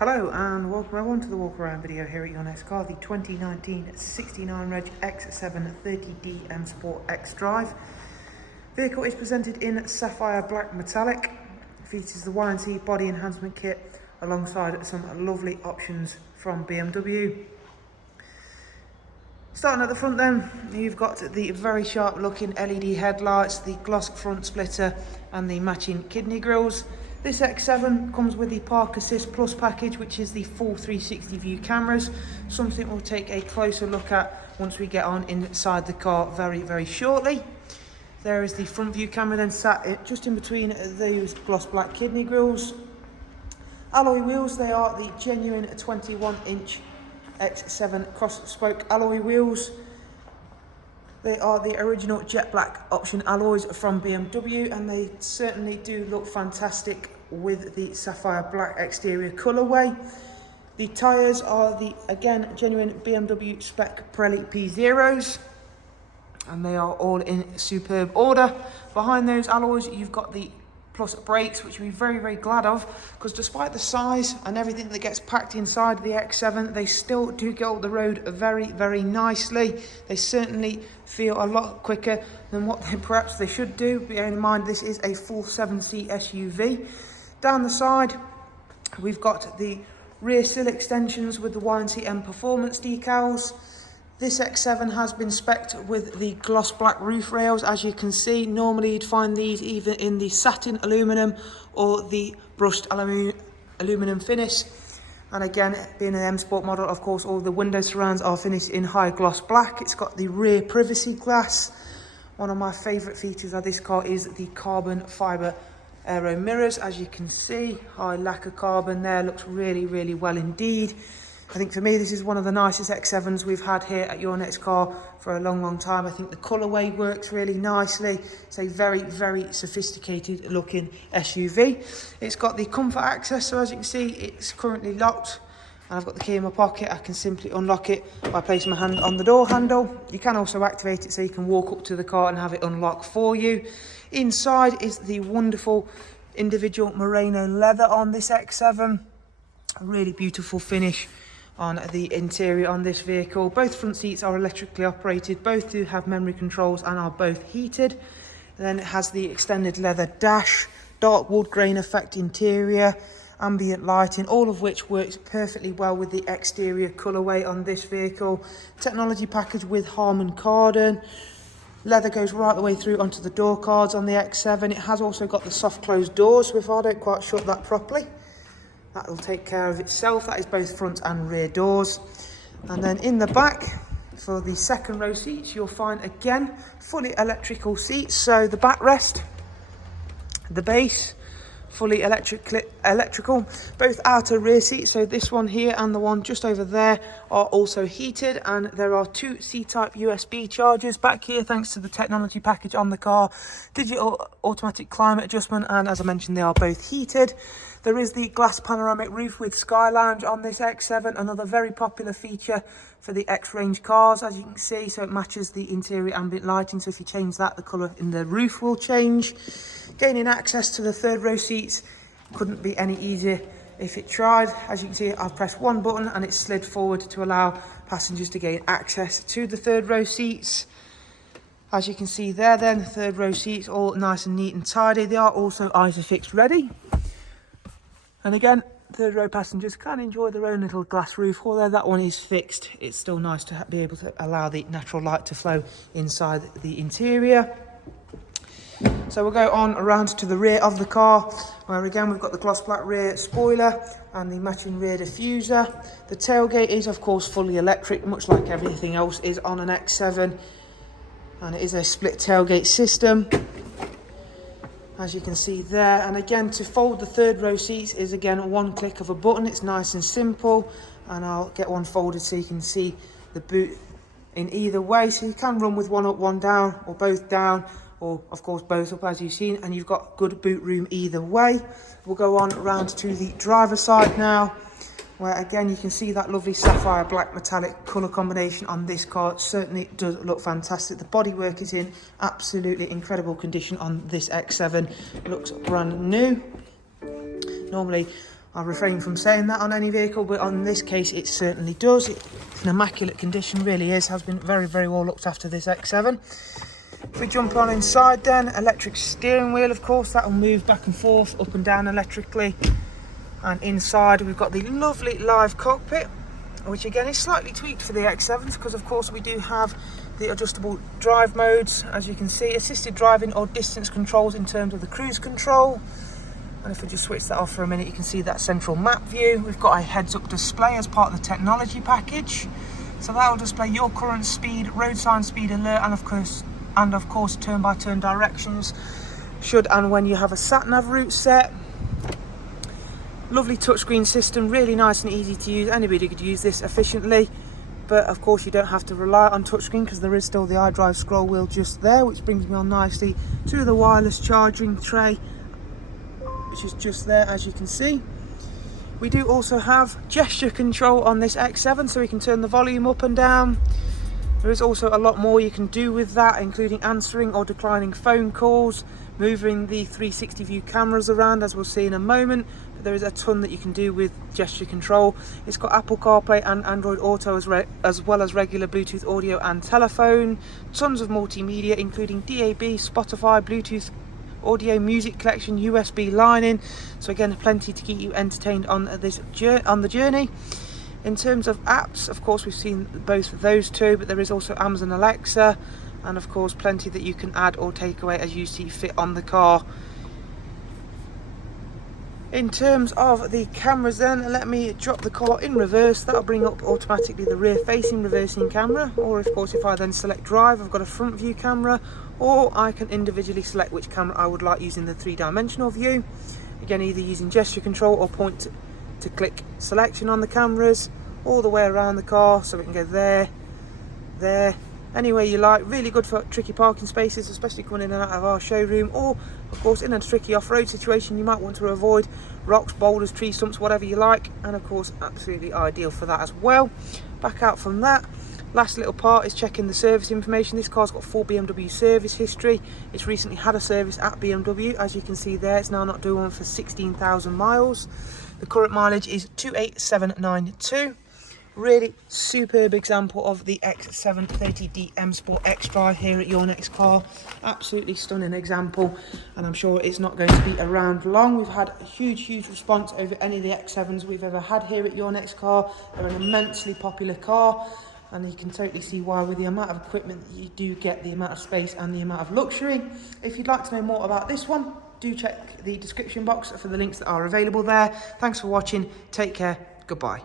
Hello and welcome everyone to the walk around video here at your next car, the 2019 69 Reg X730D M Sport XDRIVE. Vehicle is presented in sapphire black metallic, features the warranty body enhancement kit alongside some lovely options from BMW. Starting at the front then, you've got the very sharp looking LED headlights, the gloss front splitter and the matching kidney grills. This X7 comes with the Park Assist Plus package, which is the full 360 view cameras, something we'll take a closer look at once we get on inside the car very shortly. There is the front view camera then sat just in between those gloss black kidney grills. Alloy wheels, they are the genuine 21-inch X7 cross spoke alloy wheels. They are the original jet black option alloys from BMW, and they certainly do look fantastic with the sapphire black exterior colourway. The tyres are the, again, genuine BMW spec Pirelli P0s, and they are all in superb order. Behind those alloys, you've got the Plus brakes, which we're very glad of, because despite the size and everything that gets packed inside the X7, they still do go up the road very nicely. They certainly feel a lot quicker than what perhaps they should do, bearing in mind this is a full 7-seat SUV. Down the side, we've got the rear sill extensions with the warranty and performance decals. This X7 has been specced with the gloss black roof rails. As you can see, normally you'd find these either in the satin aluminum or the brushed aluminum finish. And again, being an M Sport model, of course, all the window surrounds are finished in high gloss black. It's got the rear privacy glass. One of my favourite features of this car is the carbon fibre aero mirrors. As you can see, high lacquer carbon there, looks really well indeed. I think for me, this is one of the nicest X7s we've had here at Your Next Car for a long time. I think the colourway works really nicely. It's a very sophisticated looking SUV. It's got the comfort access, so as you can see, it's currently locked. And I've got the key in my pocket. I can simply unlock it by placing my hand on the door handle. You can also activate it so you can walk up to the car and have it unlock for you. Inside is the wonderful individual merino leather on this X7. A really beautiful finish on the interior on this vehicle. Both front seats are electrically operated, both do have memory controls and are both heated. Then it has the extended leather dash, dark wood grain effect interior, ambient lighting, all of which works perfectly well with the exterior colourway on this vehicle. Technology package with Harman Kardon. Leather goes right the way through onto the door cards on the X7. It has also got the soft closed doors, so if I don't quite shut that properly, that'll take care of itself. That is both front and rear doors. And then in the back, for the second row seats, you'll find again fully electrical seats. So the backrest, the base, fully electrical. Both outer rear seats, so this one here and the one just over there, are also heated, and there are two C-type USB chargers back here thanks to the technology package on the car. Digital automatic climate adjustment, and as I mentioned, they are both heated. There is the glass panoramic roof with Sky Lounge on this X7, another very popular feature for the X-Range cars, as you can see, so it matches the interior ambient lighting, so if you change that, the colour in the roof will change. Gaining access to the third row seats couldn't be any easier if it tried. As you can see, I've pressed one button and it's slid forward to allow passengers to gain access to the third row seats. As you can see there then, third row seats all nice and neat and tidy. They are also ISOFIX ready. And again, third row passengers can enjoy their own little glass roof. Although that one is fixed, it's still nice to be able to allow the natural light to flow inside the interior. So we'll go on around to the rear of the car, where again we've got the gloss black rear spoiler and the matching rear diffuser. The tailgate is of course fully electric, much like everything else is on an X7, and it is a split tailgate system, as you can see there. And again, to fold the third row seats is again one click of a button. It's nice and simple, and I'll get one folded so you can see the boot in either way, so you can run with one up, one down, or both down, or of course both up, as you've seen, and you've got good boot room either way. We'll go on around to the driver's side now, where again you can see that lovely sapphire black metallic colour combination on this car. It certainly does look fantastic. The bodywork is in absolutely incredible condition on this X7. It looks brand new. Normally I'll refrain from saying that on any vehicle, but on this case it certainly does. It's in immaculate condition, really is. Has been very, very well looked after, this X7. If we jump on inside then, electric steering wheel, of course, that will move back and forth, up and down electrically. And inside we've got the lovely live cockpit, which again is slightly tweaked for the X7s, because of course we do have the adjustable drive modes, as you can see, assisted driving or distance controls in terms of the cruise control. And if we just switch that off for a minute, you can see that central map view. We've got a heads-up display as part of the technology package, so that will display your current speed, road sign speed alert, and of course turn-by-turn directions should and when you have a sat-nav route set. Lovely touchscreen system, really nice and easy to use. Anybody could use this efficiently, but of course you don't have to rely on touchscreen, because there is still the iDrive scroll wheel just there, which brings me on nicely to the wireless charging tray, which is just there, as you can see. We do also have gesture control on this X7, so we can turn the volume up and down. There is also a lot more you can do with that, including answering or declining phone calls, moving the 360 view cameras around, as we'll see in a moment. But there is a ton that you can do with gesture control. It's got Apple CarPlay and Android Auto as well as regular Bluetooth audio and telephone. Tons of multimedia, including DAB, Spotify, Bluetooth audio, music collection, USB line in. So again, plenty to keep you entertained on the journey. In terms of apps, of course, we've seen both of those two, but there is also Amazon Alexa, and of course plenty that you can add or take away as you see fit on the car. In terms of the cameras then, let me drop the car in reverse. That'll bring up automatically the rear facing reversing camera, or of course if I then select drive, I've got a front view camera, or I can individually select which camera I would like using the three-dimensional view. Again, either using gesture control or point to click selection on the cameras all the way around the car, so we can go there, anywhere you like. Really good for tricky parking spaces, especially coming in and out of our showroom, or of course in a tricky off-road situation you might want to avoid rocks, boulders, tree stumps, whatever you like, and of course absolutely ideal for that as well. Back out from that, last little part is checking the service information. This car's got full BMW service history. It's recently had a service at BMW, as you can see there. It's now not doing one for 16,000 miles. The current mileage is 28792. Really superb example of the X730D M Sport XDRIVE here at your next car. Absolutely stunning example, and I'm sure it's not going to be around long. We've had a huge response over any of the X7s we've ever had here at your next car. They're an immensely popular car, and you can totally see why, with the amount of equipment that you do get, the amount of space and the amount of luxury. If you'd like to know more about this one, do check the description box for the links that are available there. Thanks for watching, take care, goodbye.